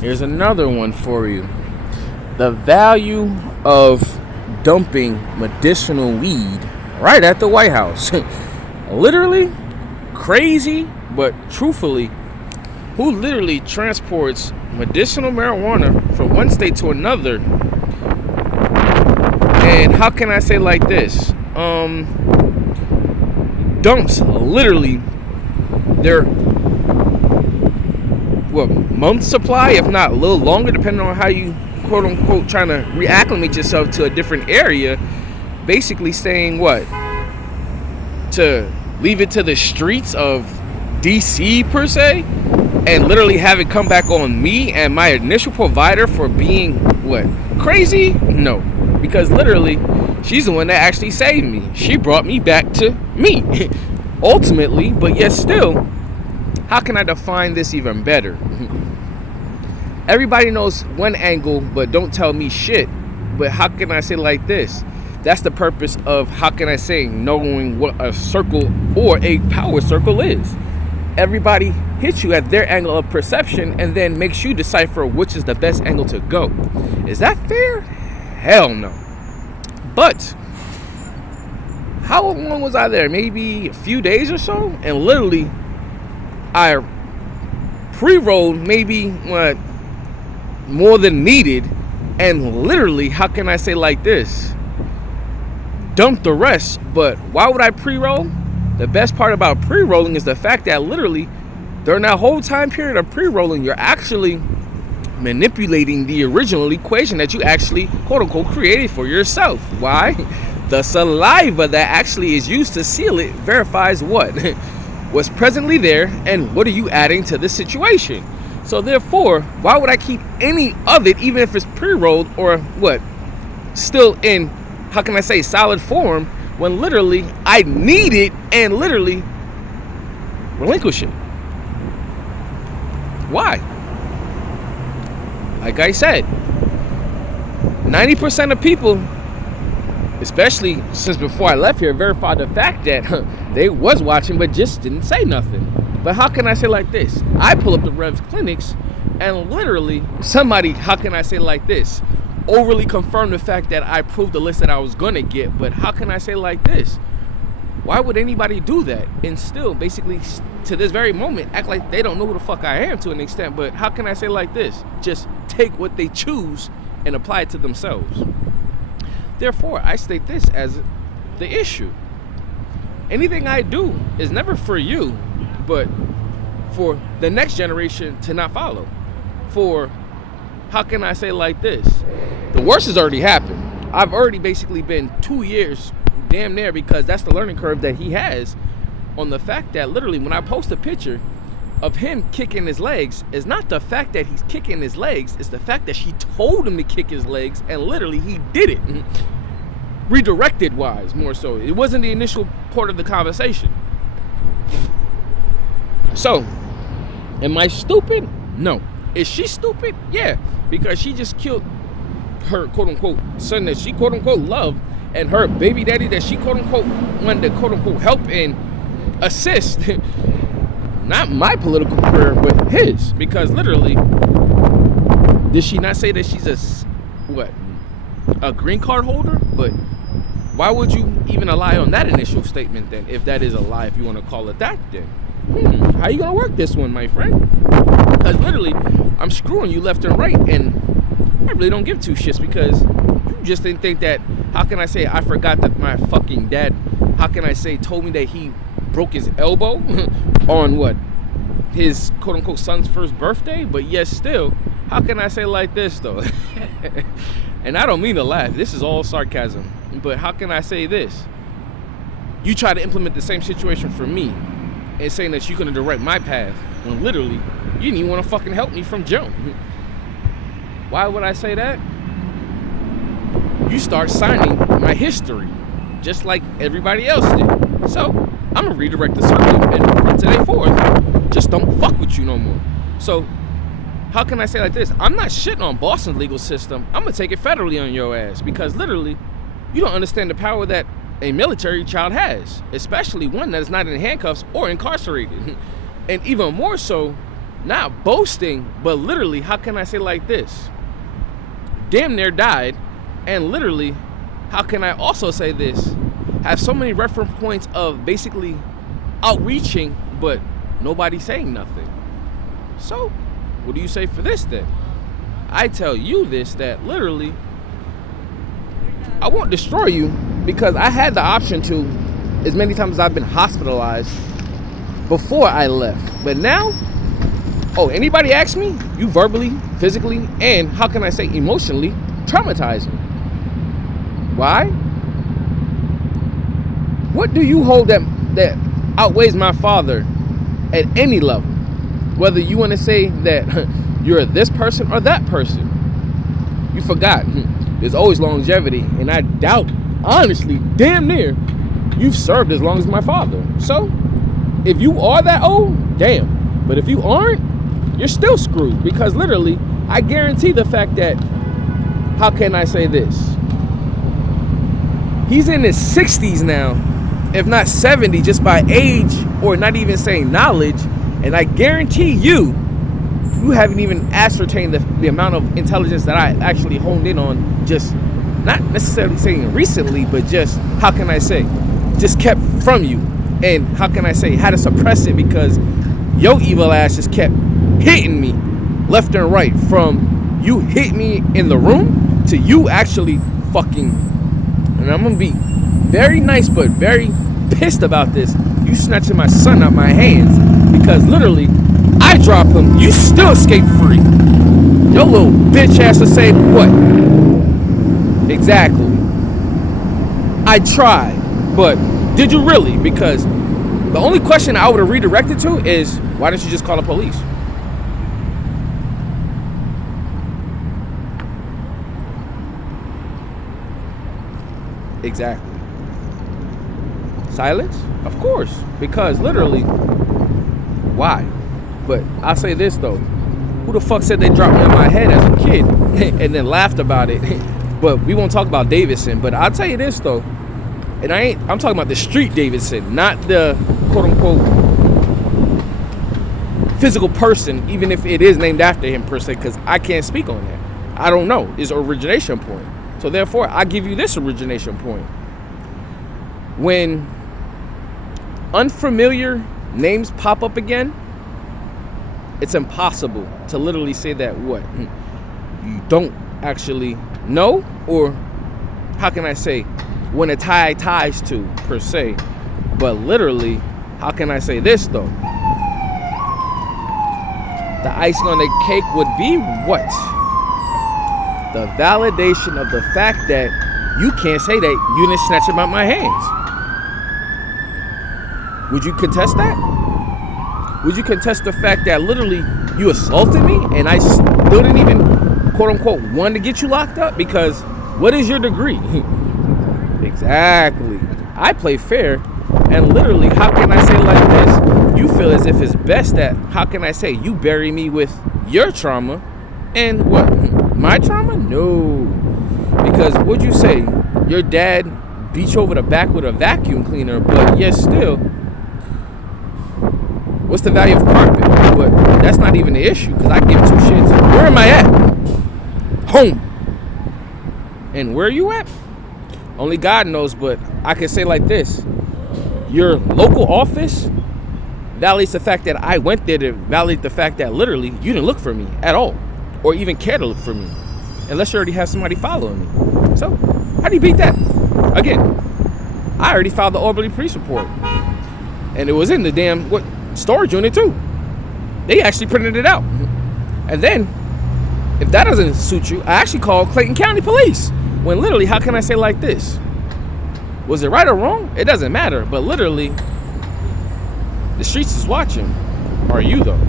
Here's another one for you. The value of dumping medicinal weed right at the White House. Literally crazy, but truthfully, who literally transports medicinal marijuana from one state to another? And how can I say like this? Dumps literally their month supply, if not a little longer, depending on how you quote unquote trying to reacclimate yourself to a different area. Basically saying what? To leave it to the streets of DC per se, and literally have it come back on me and my initial provider for being what? Crazy? No, because literally she's the one that actually saved me. She brought me back to me ultimately. But yet still, how can I define this even better? Everybody knows one angle, but don't tell me shit. But how can I say like this? That's the purpose of, how can I say, knowing what a circle or a power circle is. Everybody hits you at their angle of perception and then makes you decipher which is the best angle to go. Is that fair? Hell no. But how long was I there? Maybe a few days or so? And literally, I pre-rolled maybe what more than needed, and literally, how can I say like this? Dump the rest. But why would I pre-roll? The best part about pre-rolling is the fact that literally during that whole time period of pre-rolling, you're actually manipulating the original equation that you actually quote unquote created for yourself. Why? The saliva that actually is used to seal it verifies what was presently there and what are you adding to the situation. So therefore, why would I keep any of it, even if it's pre-rolled or what, still in, how can I say, solid form, when literally I need it and literally relinquish it? Why? Like I said, 90% of people, especially since before I left here, verified the fact that they was watching but just didn't say nothing. But how can I say like this? I pull up the Revs clinics and literally somebody, how can I say like this, overly confirmed the fact that I proved the list that I was gonna get. But how can I say like this? Why would anybody do that and still basically to this very moment act like they don't know who the fuck I am to an extent? But how can I say like this? Just take what they choose and apply it to themselves. Therefore, I state this as the issue. Anything I do is never for you, but for the next generation to not follow. For, how can I say like this? The worst has already happened. I've already basically been 2 years damn near, because that's the learning curve that he has on the fact that literally when I post a picture of him kicking his legs, is not the fact that he's kicking his legs, it's the fact that she told him to kick his legs and literally he did it. Redirected wise, more so. It wasn't the initial part of the conversation. So, am I stupid? No. Is she stupid? Yeah, because she just killed her quote unquote son that she quote unquote loved, and her baby daddy that she quote unquote wanted to quote unquote help and assist. Not my political career, but his. Because literally, did she not say that she's a green card holder? But why would you even lie on that initial statement then, if that is a lie, if you want to call it that then? How you gonna work this one, my friend? Because literally, I'm screwing you left and right, and I really don't give two shits, because you just didn't think that, how can I say, I forgot that my fucking dad, how can I say, told me that he broke his elbow on what? His quote unquote son's first birthday? But yes, still, how can I say like this though? And I don't mean to laugh, this is all sarcasm. But how can I say this? You try to implement the same situation for me and saying that you're gonna direct my path when literally you didn't even want to fucking help me from jump. Why would I say that? You start signing my history just like everybody else did. So I'm gonna redirect the circle, and from today forth, just don't fuck with you no more. So how can I say like this? I'm not shitting on Boston's legal system. I'm gonna take it federally on your ass, because literally you don't understand the power that a military child has, especially one that is not in handcuffs or incarcerated. And even more so, not boasting, but literally, how can I say like this? Damn near died, and literally, how can I also say this? Have so many reference points of basically outreaching, but nobody saying nothing. So, what do you say for this then? I tell you this, that literally, I won't destroy you because I had the option to, as many times as I've been hospitalized before I left. But now, anybody asks me, you verbally, physically, and how can I say emotionally traumatize me. Why? What do you hold that outweighs my father at any level? Whether you want to say that you're this person or that person. You forgot. There's always longevity, and I doubt, honestly, damn near, you've served as long as my father. So, if you are that old, damn. But if you aren't, you're still screwed, because literally, I guarantee the fact that, how can I say this? He's in his 60s now, if not 70, just by age, or not even saying knowledge, and I guarantee you haven't even ascertained the amount of intelligence that I actually honed in on, just not necessarily saying recently, but just, how can I say, just kept from you. And how can I say, had to suppress it because your evil ass just kept hitting me left and right, from you hit me in the room to you actually fucking, and I'm gonna be very nice but very pissed about this, you snatching my son out my hands, because literally I drop him, you still escape free. Your little bitch ass to say what? Exactly. I tried, but did you really? Because the only question I would have redirected to is, why didn't you just call the police? Exactly. Silence? Of course. Because literally, why? But I'll say this though. Who the fuck said they dropped me on my head as a kid and then laughed about it? But we won't talk about Davidson. But I'll tell you this though. And I'm talking about the street Davidson, not the quote unquote physical person, even if it is named after him per se, because I can't speak on that. I don't know. It's an origination point. So therefore, I give you this origination point. When unfamiliar names pop up again, it's impossible to literally say that what you don't actually know, or how can I say, when a tie ties to per se. But literally, how can I say this though? The icing on the cake would be what? The validation of the fact that you can't say that you didn't snatch him out my hands. Would you contest that? Would you contest the fact that literally you assaulted me and I still didn't even, quote unquote, want to get you locked up? Because what is your degree? Exactly. I play fair, and literally, how can I say like this? You feel as if it's best that, how can I say, you bury me with your trauma, and what? My trauma? No. Because what'd you say? Your dad beat you over the back with a vacuum cleaner, but yet still, what's the value of carpet? But that's not even the issue, because I give two shits. Where am I at? Home. And where are you at? Only God knows, but I can say like this. Your local office validates the fact that I went there to validate the fact that literally you didn't look for me at all, or even care to look for me, unless you already have somebody following me. So, how do you beat that? Again, I already filed the orderly police report, and it was in the damn storage unit too. They actually printed it out. And then, if that doesn't suit you, I actually called Clayton County Police. When literally, how can I say like this? Was it right or wrong? It doesn't matter. But literally, the streets is watching. Are you though?